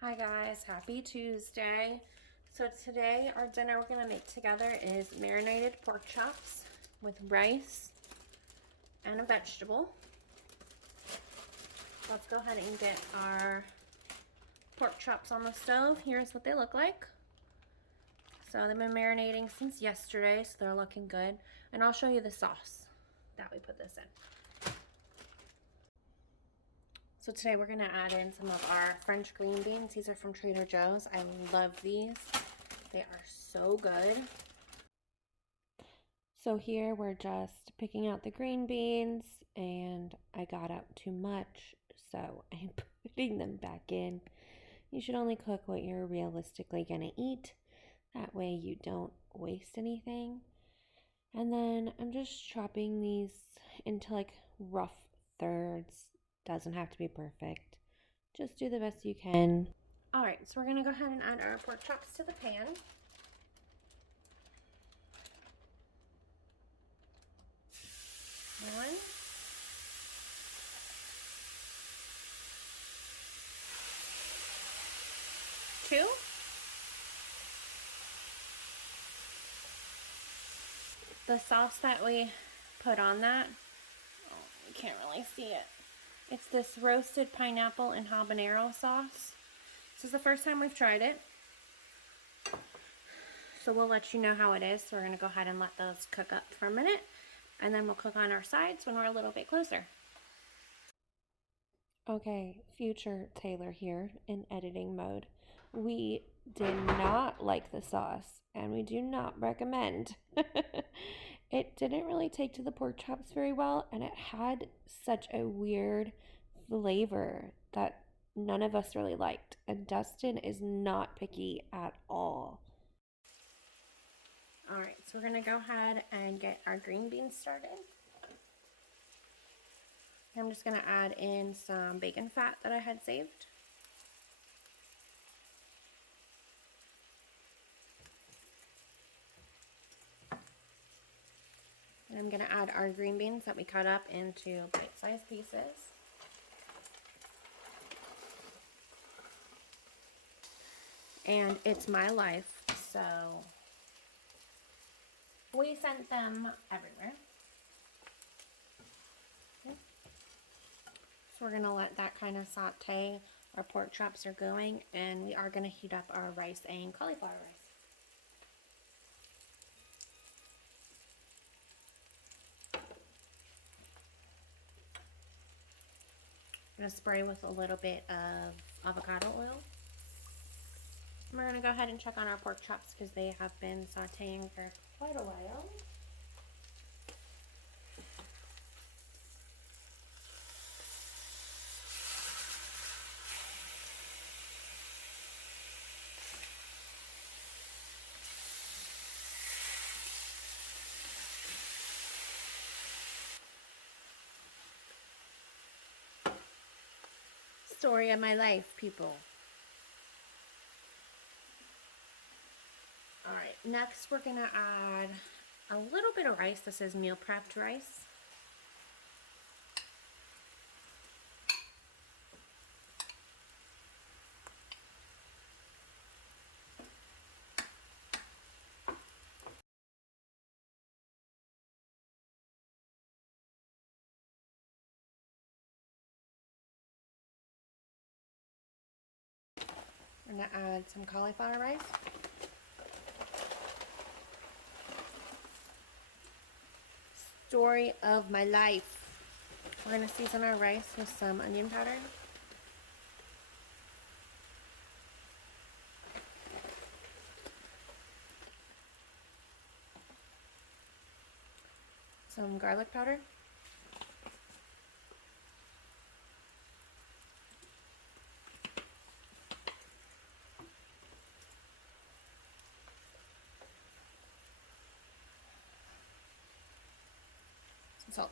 Hi guys, happy Tuesday. So today our dinner we're gonna make together is marinated pork chops with rice and a vegetable. Let's go ahead and get our pork chops on the stove. Here's what they look like. So they've been marinating since yesterday, so they're looking good. And I'll show you the sauce that we put this in. So today we're gonna add in some of our French green beans. These are from Trader Joe's. I love these. They are so good. So here we're just picking out the green beans and I got out too much, so I'm putting them back in. You should only cook what you're realistically gonna eat. That way you don't waste anything. And then I'm just chopping these into like rough thirds. Doesn't have to be perfect. Just do the best you can. All right, so we're gonna go ahead and add our pork chops to the pan. One. Two. The sauce that we put on that, oh, you can't really see it. It's this roasted pineapple and habanero sauce. This is the first time we've tried it, so we'll let you know how it is. So we're gonna go ahead and let those cook up for a minute, and then we'll cook on our sides when we're a little bit closer. Okay, future Taylor here in editing mode. We did not like the sauce, and we do not recommend. It didn't really take to the pork chops very well, and it had such a weird flavor that none of us really liked. And Dustin is not picky at all. All right, so we're gonna go ahead and get our green beans started. I'm just gonna add in some bacon fat that I had saved. And I'm gonna add our green beans that we cut up into bite-sized pieces. And it's my life, so we sent them everywhere. Okay. So we're gonna let that kind of saute. Our pork chops are going, and we are gonna heat up our rice and cauliflower rice. I'm gonna spray with a little bit of avocado oil. And we're gonna go ahead and check on our pork chops because they have been sauteing for quite a while. Story of my life, people. All right, next we're gonna add a little bit of rice. This is meal prepped rice. We're gonna add some cauliflower rice. Story of my life. We're gonna season our rice with some onion powder. Some garlic powder. Some salt.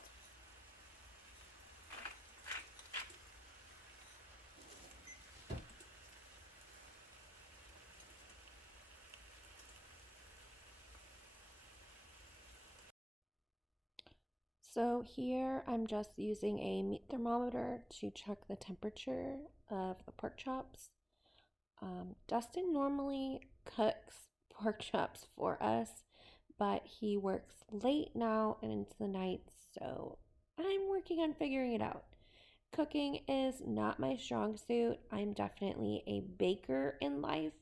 So here I'm just using a meat thermometer to check the temperature of the pork chops. Dustin normally cooks pork chops for us, but he works late now and into the night, so I'm working on figuring it out. Cooking is not my strong suit. I'm definitely a baker in life,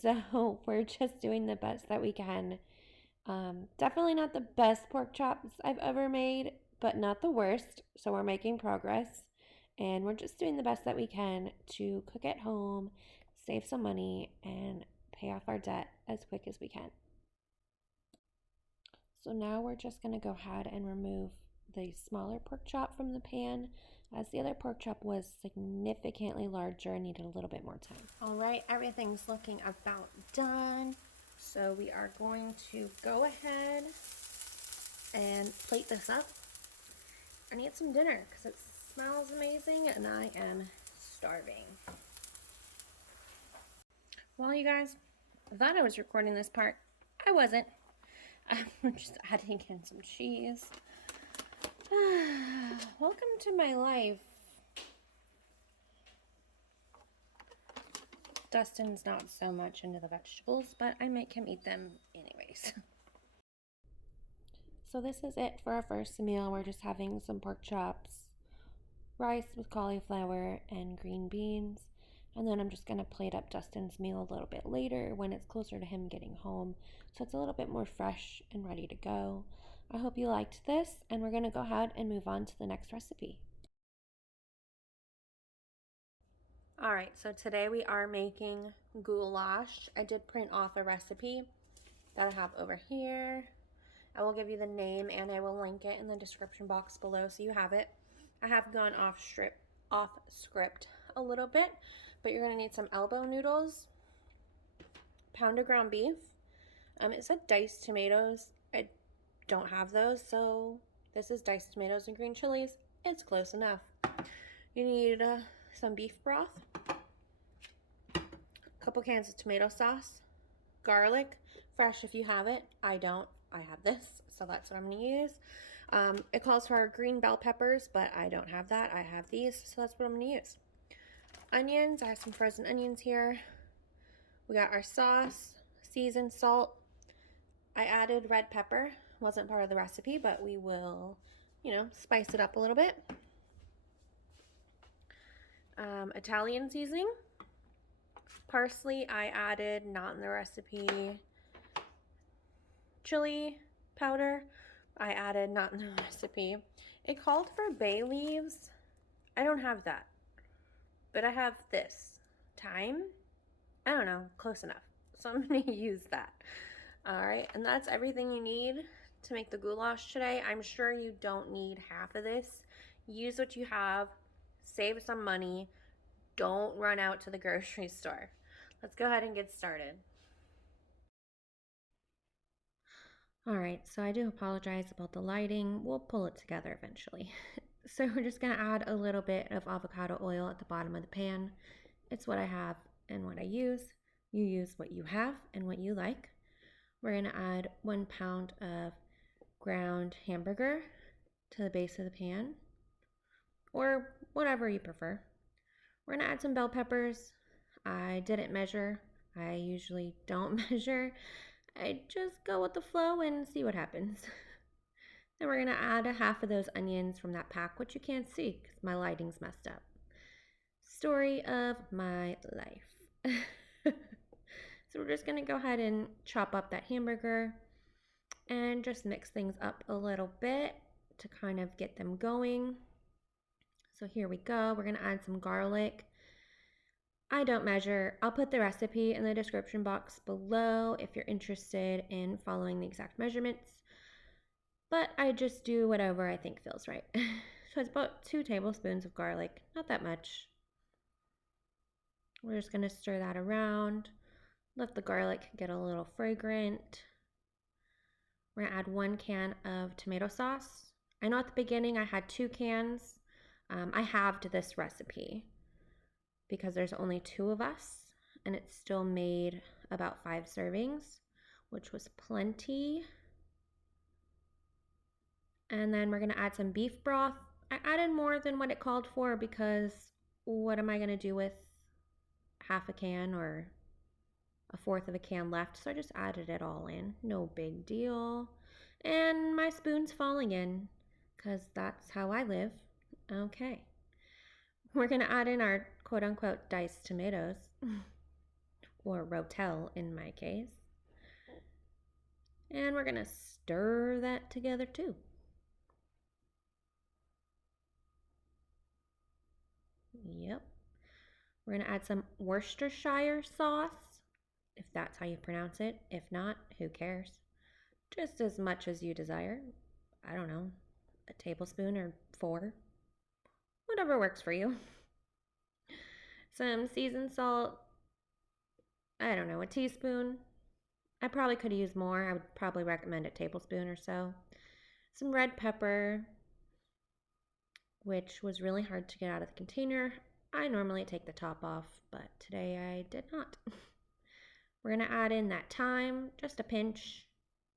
so we're just doing the best that we can. Definitely not the best pork chops I've ever made, but not the worst. So we're making progress and we're just doing the best that we can to cook at home, save some money, and pay off our debt as quick as we can. So now we're just going to go ahead and remove the smaller pork chop from the pan, as the other pork chop was significantly larger and needed a little bit more time. All right, everything's looking about done. So we are going to go ahead and plate this up. I need some dinner because it smells amazing and I am starving. Well, you guys, I thought I was recording this part. I wasn't. I'm just adding in some cheese. Welcome to my life. Dustin's not so much into the vegetables, but I make him eat them anyways. So this is it for our first meal. We're just having some pork chops, rice with cauliflower, and green beans. And then I'm just going to plate up Dustin's meal a little bit later when it's closer to him getting home, so it's a little bit more fresh and ready to go. I hope you liked this, and we're going to go ahead and move on to the next recipe. All right, so today we are making goulash. I did print off a recipe that I have over here. I will give you the name and I will link it in the description box below so you have it. I have gone off script a little bit, but you're gonna need some elbow noodles, pound of ground beef. It said diced tomatoes. I don't have those, so this is diced tomatoes and green chilies. It's close enough. You need some beef broth, a couple cans of tomato sauce, garlic, fresh if you have it. I don't. I have this, so that's what I'm going to use. It calls for green bell peppers, but I don't have that. I have these, so that's what I'm going to use. Onions. I have some frozen onions here. We got our sauce, seasoned salt. I added red pepper. Wasn't part of the recipe, but we will, spice it up a little bit. Italian seasoning. Parsley, I added, not in the recipe. Chili powder, I added, not in the recipe. It called for bay leaves. I don't have that, but I have this. Thyme? I don't know, close enough. So I'm gonna use that. All right, and that's everything you need to make the goulash today. I'm sure you don't need half of this. Use what you have, save some money. Don't run out to the grocery store. Let's go ahead and get started. All right, so I do apologize about the lighting. We'll pull it together eventually. So we're just gonna add a little bit of avocado oil at the bottom of the pan. It's what I have and what I use. You use what you have and what you like. We're gonna add 1 pound of ground hamburger to the base of the pan, or whatever you prefer. We're gonna add some bell peppers. I didn't measure. I usually don't measure. I just go with the flow and see what happens. Then we're gonna add a half of those onions from that pack, which you can't see because my lighting's messed up. Story of my life. So we're just gonna go ahead and chop up that hamburger and just mix things up a little bit to kind of get them going. So here we go. We're gonna add some garlic. I don't measure. I'll put the recipe in the description box below if you're interested in following the exact measurements. But I just do whatever I think feels right. So it's about 2 tablespoons of garlic, not that much. We're just gonna stir that around. Let the garlic get a little fragrant. We're gonna add 1 can of tomato sauce. I know at the beginning I had 2 cans. I halved this recipe because there's only 2 of us and it still made about 5 servings, which was plenty. And then we're gonna add some beef broth. I added more than what it called for because what am I gonna do with half a can or a fourth of a can left, so I just added it all in. No big deal. And my spoon's falling in because that's how I live. Okay. We're going to add in our quote unquote diced tomatoes, or rotel in my case. And we're going to stir that together too. Yep. We're going to add some Worcestershire sauce, if that's how you pronounce it. If not, who cares? Just as much as you desire. I don't know, a tablespoon or 4. Whatever works for you. Some seasoned salt. I don't know, a teaspoon. I probably could use more. I would probably recommend a tablespoon or so. Some red pepper, which was really hard to get out of the container. I normally take the top off, but today I did not. We're going to add in that thyme, just a pinch.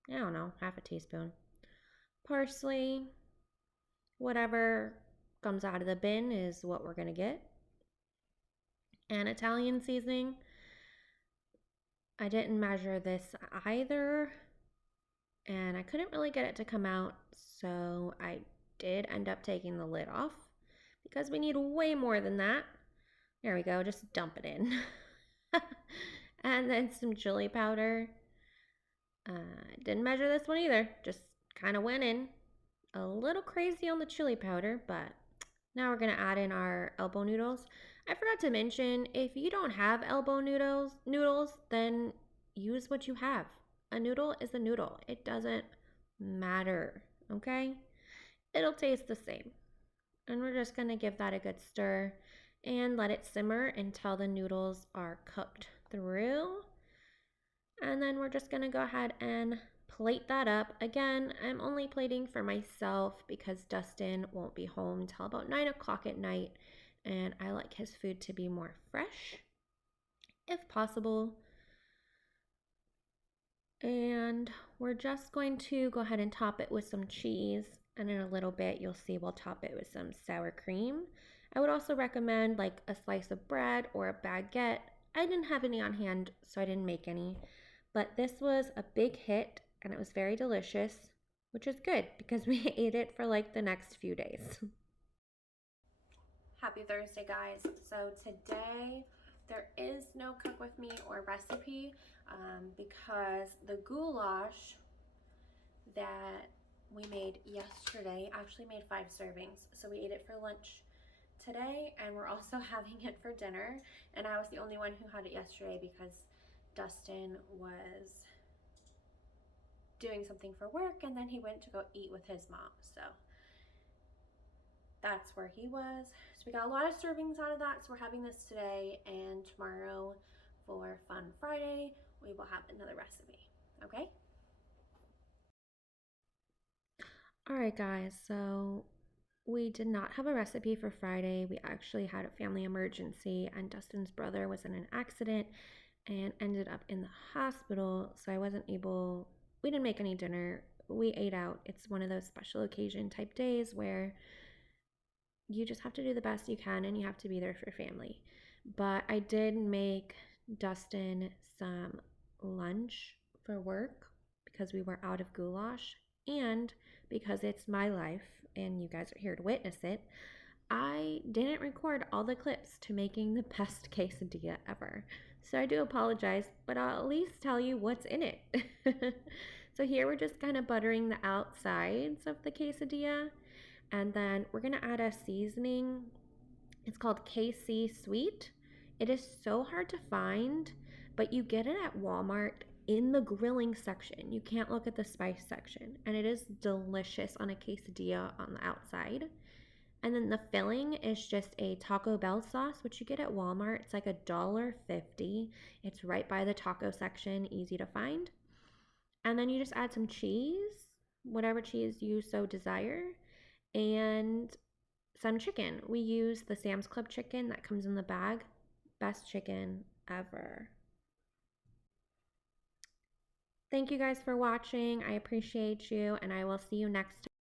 I don't know, half a teaspoon. Parsley, whatever comes out of the bin is what we're going to get. And Italian seasoning. I didn't measure this either, and I couldn't really get it to come out, so I did end up taking the lid off because we need way more than that. There we go, just dump it in. And then some chili powder. Didn't measure this one either, just kind of went in. A little crazy on the chili powder, but now we're going to add in our elbow noodles. I forgot to mention, if you don't have elbow noodles, then use what you have. A noodle is a noodle. It doesn't matter, okay? It'll taste the same. And we're just going to give that a good stir and let it simmer until the noodles are cooked through. And then we're just going to go ahead and plate that up. Again, I'm only plating for myself because Dustin won't be home till about 9 o'clock at night, and I like his food to be more fresh, if possible. And we're just going to go ahead and top it with some cheese, and in a little bit you'll see we'll top it with some sour cream. I would also recommend like a slice of bread or a baguette. I didn't have any on hand, so I didn't make any. But this was a big hit, and it was very delicious, which is good because we ate it for like the next few days. Happy Thursday, guys. So today there is no cook with me or recipe because the goulash that we made yesterday actually made 5 servings. So we ate it for lunch today, and we're also having it for dinner. And I was the only one who had it yesterday because Dustin was doing something for work, and then he went to go eat with his mom. So that's where he was. So we got a lot of servings out of that. So we're having this today, and tomorrow for Fun Friday, we will have another recipe. Okay? All right, guys. So we did not have a recipe for Friday. We actually had a family emergency, and Dustin's brother was in an accident and ended up in the hospital. So I wasn't able, we didn't make any dinner. We ate out. It's one of those special occasion type days where you just have to do the best you can and you have to be there for family. But I did make Dustin some lunch for work because we were out of goulash, and because it's my life and you guys are here to witness it, I didn't record all the clips to making the best quesadilla ever. So I do apologize, but I'll at least tell you what's in it. So here we're just kind of buttering the outsides of the quesadilla, and then we're gonna add a seasoning. It's called KC Sweet. It is so hard to find, but you get it at Walmart in the grilling section. You can't look at the spice section, and it is delicious on a quesadilla on the outside. And then the filling is just a Taco Bell sauce, which you get at Walmart. It's like $1.50. It's right by the taco section, easy to find. And then you just add some cheese, whatever cheese you so desire, and some chicken. We use the Sam's Club chicken that comes in the bag. Best chicken ever. Thank you guys for watching. I appreciate you, and I will see you next time.